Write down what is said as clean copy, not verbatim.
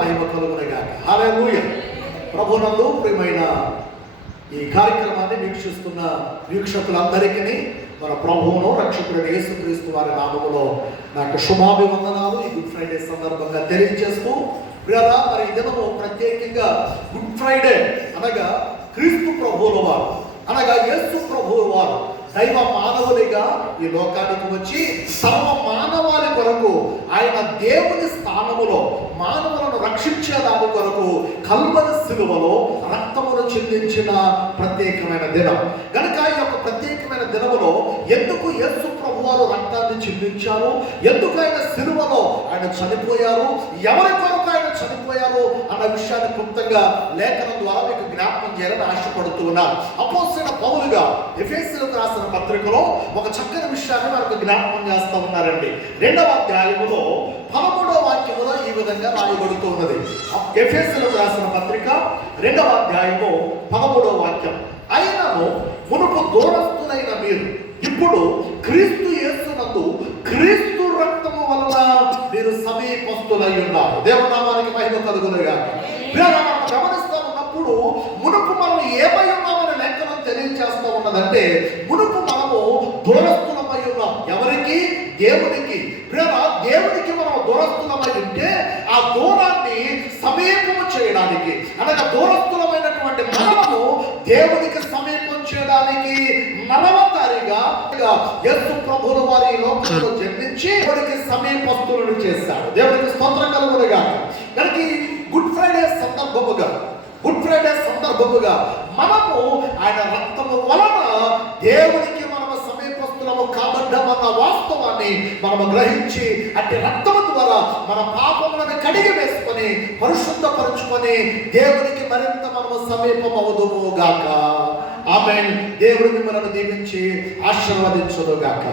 మహిమ కలుగునుగాక. హల్లెలూయా. ప్రభునందు ప్రియమైన ఈ కార్యక్రమాన్ని వీక్షిస్తున్న వీక్షకులందరికీ మన ప్రభువును రక్షకుడైన యేసుక్రీస్తు వారి నామములో నాకు శుభాభివందనాలు ఈ గుడ్ ఫ్రైడే సందర్భంగా తెలియజేస్తూ, ప్రియరా మరి ఈ దినము ప్రత్యేకంగా గుడ్ ఫ్రైడే అనగా క్రీస్తు ప్రభువుల వారు అనగా యేసు ప్రభువు వారు దైవ మానవునిగా ఈ లోకానికి వచ్చి సర్వ మానవాళి కొరకు ఆయన దేవుని స్థానములో మానవులను రక్షించేదాని కొరకు కల్వరి శిలువలో రక్తమును చెల్లించిన ప్రత్యేకమైన దినం కనుక ఈ యొక్క ప్రత్యేకమైన దినములో ఎందుకు యేసు ప్రభువారు రక్తాన్ని చెల్లించారు, ఎందుకు ఆయన శిలువలో ఆయన చనిపోయారు, ఎవరి కొరకు ఆయన చనిపోయారు అన్న విషయాన్ని క్లుప్తంగా లేఖనం ద్వారా మీకు జ్ఞాపకం చేయాలని ఆశపడుతూ ఉన్నారు. అపోస్తలుడైన పౌలుగా ఎఫెసీయులకు రాసిన పత్రికలో ఒక చక్కని విషయాన్ని మనకు జ్ఞాపకం చేస్తూ ఉన్నారండి. 2వ అధ్యాయములో 13వ వాక్యములో ఈ విధంగా రాయబడుతూ ఉన్నది. ఎఫెసీయులకు రాసిన పత్రిక 2వ అధ్యాయము 13వ వాక్యం, అయినను మునుపు దూరస్తులైన మీరు ఇప్పుడు క్రీస్తు యేసునందు క్రీస్తు రక్తము వలన మీరు సమీపస్తులై ఉన్నారు. దేవునామానికి మహిమ కలుగునుగాక. గమనిస్తూ ఉన్నప్పుడు మునుపు మనం ఏమై ఉన్నామని లేఖనం తెలియజేస్తూ ఉన్నదంటే, మునుపు మనము దూరస్తులమై ఉన్నాం. ఎవరికి? దేవునికి. దేవునికి మనం దూరస్తులమై ఉంటే ఆ దూరాన్ని సమీపము చేయడానికి అనగా దూరస్తులమైనటువంటి మనము దేవునికి సమీపం చేయడానికి మనవతారిగా యేసు ప్రభువుల వారి లోకంలో జన్మించి దేవునికి సమీపస్తులను చేశాడు. దేవునికి స్తోత్రం కలుగునుగాక. కనుక గుడ్ ఫ్రైడే సందర్భముగా మనము ఆయన రక్తము వలన దేవునికి మనము సమీపస్తులము కాబడ్డామన్న వాస్తవాన్ని మనము గ్రహించి అట్టి రక్తము ద్వారా మన పాపములను కడిగి వేసుకొని పరిశుద్ధపరుచుకొని దేవునికి మరింత మనము సమీపం అవుదుము గాక. ఆమేన్. దేవుడు మిమ్మల్ని దీవించి ఆశీర్వదించును గాక.